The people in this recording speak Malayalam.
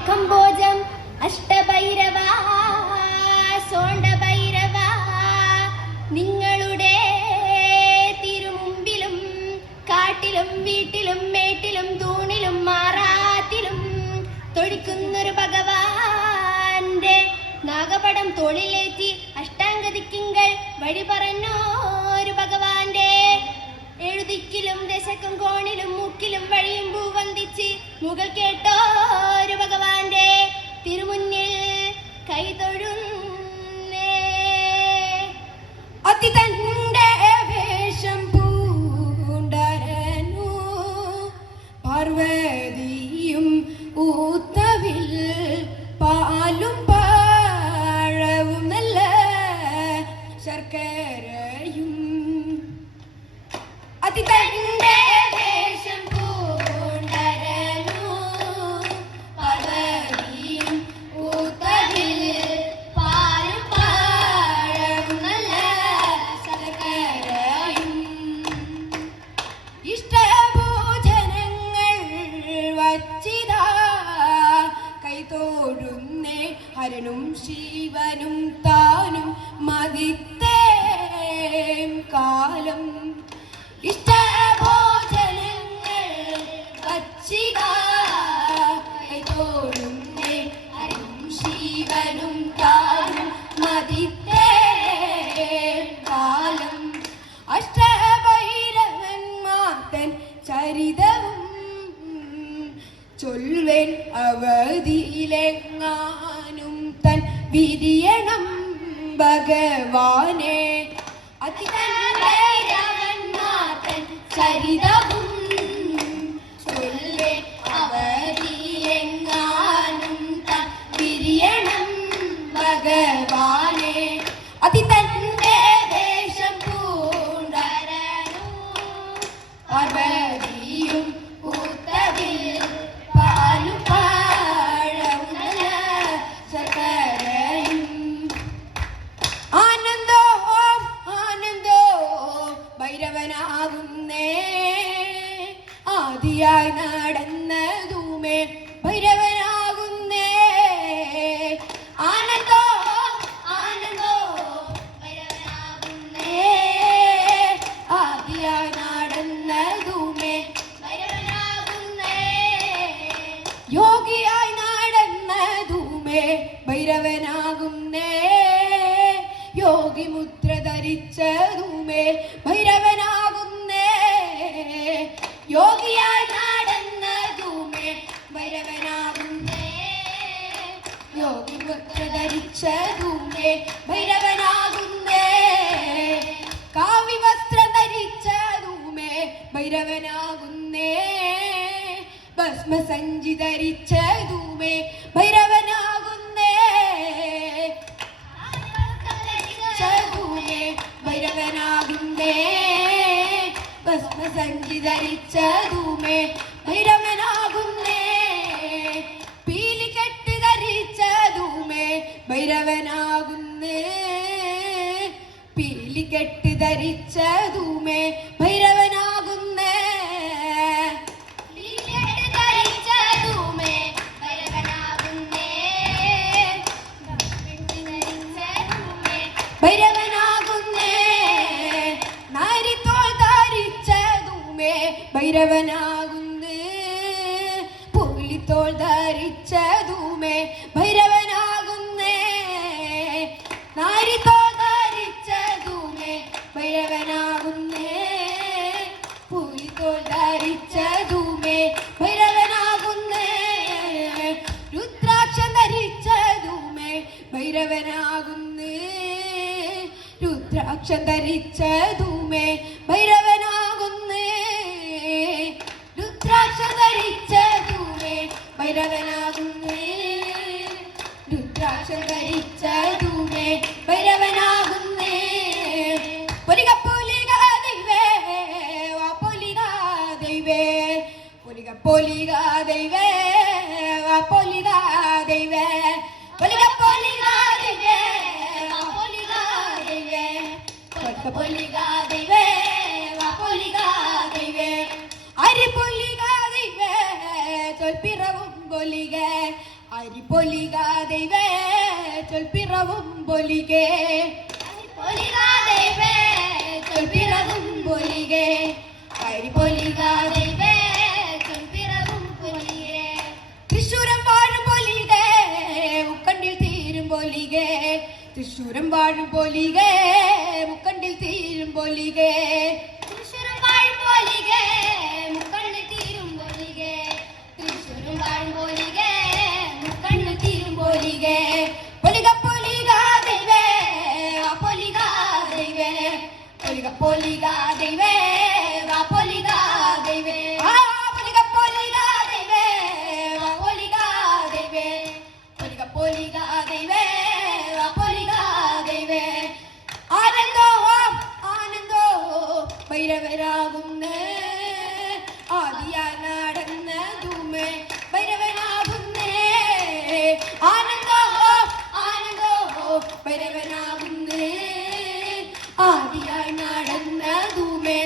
കമ്പോജം അഷ്ടഭൈരവ സോണ്ടഭൈരവ നിങ്ങളുടെ തിരുമുമ്പിലും കാട്ടിലും വീട്ടിലും മേട്ടിലും തൂണിലും മാറാത്തിലും തൊഴിക്കുന്നൊരു ഭഗവാന്റെ നാഗപടം തോളിലേറ്റി അഷ്ടാംഗതിക്കിങ്കൾ വഴി പറഞ്ഞോരു ഭഗവാന്റെ എഴുതിക്കിലും ദശക്കും കോണിലും മൂക്കിലും വഴിയും പൂവന്തിച്ച് മുകൾ കേട്ടോരു ഭഗവാന്റെ തിരുമുന്നിൽ കൈതൊഴുന്നേ. അതി തന്റെ വേഷം പൂണ്ടരനു പാർവതിയും ഊത്തവിൽ പാലും പഴവും നല്ല ശർക്കരയും അതി തന്റെ വേഷം പൂണ്ടരനു പാർവതിയും ഊത്തവിൽ പാലും പഴവും നല്ല ശർക്കരയും ഇഷ്ടഭോജനങ്ങൾ വച്ചിതാ കൈതോഴുന്നേ ഹരനും ശിവനും താനും മതിത്തേ കാലം ഇഷ്ടഭോജനങ്ങൾ വച്ചിതാ കൈതോഴുന്നേ ഹരനും ശിവനും താനും മതിത്തേ കാലം അഷ്ടഭൈരവന്മാർത്തൻ ചരിതവും ചൊൽവേൻ അവധിയിലെങ്ങാനും തൻ വിരിയണം ഭഗവാനെ അതിഭൈരവന്മാർത്തൻ ചരിതവും ചൊൽവേൻ അവധിയിലെങ്ങാനും തൻ വിരിയണം ഭഗവാനെ അതി തന്റെ വേഷം പൂണ്ടരനു പാർവതിയും ഊത്തവിൽ പാലും പഴവും നല്ല ശർക്കരയും ആനന്ദോ ആനന്ദോ ഭൈരവനാകുന്നേ ആദിയായി നടന്നതുമേ ഭൈരവനാകുന്നേ ആനന്ദോ ആനന്ദോ ഭൈരവനാകുന്നേ ആദിയായി നടന്നതുമേ ഭൈരവനാകുന്നേ യോഗിയായി നടന്നതുമേ ഭൈരവനാകുന്നേ യോഗി മുദ്ര ധരിച്ചതുമേ ഭൈരവനാകുന്നേ യോഗിയായി നടന്നതുമേ ഭൈരവനാകുന്നേ യോഗി മുദ്ര ധരിച്ചതുമേ ഭൈരവനാകുന്നേ കാവി വസ്ത്രം ധരിച്ചതുമേ ഭൈരവനാകുന്നേ ഭസ്മസഞ്ചി ധരിച്ചതുമേ ഭൈരവനാകുന്നേ ഭൈരവനാകുന്നേ ഭസ്മസഞ്ചി ധരിച്ചതുമേ ഭൈരവനാകുന്നേ പീലികെട്ട് ധരിച്ചതുമേ ഭൈരവനാകുന്നേ പീലികെട്ട് ധരിച്ചതുമേ ഭൈരവനാകുന്നേ ഭൈരവനാകുന്നേ നാരിത്തോൾ ധരിച്ചതുമേ ഭൈരവനാകുന്നേ പുലിത്തോൾ ധരിച്ചതുമേ ഭൈരവനാകുന്നേ നാരിത്തോൾ ധരിച്ചതുമേ ഭൈരവനാകുന്നേ പുലിത്തോൾ ധരിച്ചതുമേ ഭൈരവനാകുന്നേ രുദ്രാക്ഷം ധരിച്ചതുമേ ഭൈരവനാകുന്നേ രുദ്രാക്ഷം ധരിച്ചതുമേ ഭൈരവനാകുന്നേ രുദ്രാക്ഷം ധരിച്ചതുമേ ഭൈരവനാകുന്നേ രുദ്രാക്ഷം ധരിച്ചതുമേ ഭൈരവനാകുന്നേ പൊലിക പൊലിക ദൈവേ വാ പൊലിക ദൈവേ പൊലിക പൊലിക ദൈവേ വാ പൊലിക ദൈവേ പൊലിക പൊലിക ദൈവേ വാ പൊലിക ദൈവേ പൊലിക ദൈവേ വാ പൊലിക ദൈവേ അരി പൊലിക ദൈവേ ചൊൽപ്പിറവും പൊലിക അരിപ്പൊലിക ദൈവേ ചൊൽപ്പിറവും പൊലികേ പൊലിക ദൈവേ ചൊൽപ്പിറവും പൊലികേ പൊലിക ദൈവേ ചൊൽപ്പിറവും പൊലികേ തൃശ്ശൂരം വാഴും പൊലികേ മുക്കണ്ടിൽ തീരും പൊലികേ തൃശ്ശൂരം വാഴും പൊലികേ മുക്കണ്ടിൽ തീരും പൊലികേ തൃശ്ശൂരും വാഴും പൊലികേ മുക്കണ്ണിൽ തീരും പൊലികേ തൃശ്ശൂരും വാഴും പൊലികേ മുക്കണ്ണിൽ തീരും പൊലികേ പൊലിക പൊലിക ദൈവേ വാ പൊലിക ദൈവേ പൊലിക പൊലിക ദൈവേ വാ പൊലിക ദൈവേ ആ പൊലിക പൊലിക ദൈവേ വാ പൊലിക ദൈവേ പൊലിക പൊലിക ദൈവേ വാ പൊലിക ദൈവേ ആനന്ദോ ആനന്ദോ ഭൈരവരാകുന്നേ ആദിയാ നടന്ന ധൂമേ ഭൈരവനാകുന്നേ ആനന്ദോ ആനന്ദോ ഭൈരവനാകുന്നേ ആദിയായി നടന്ന ധൂമേ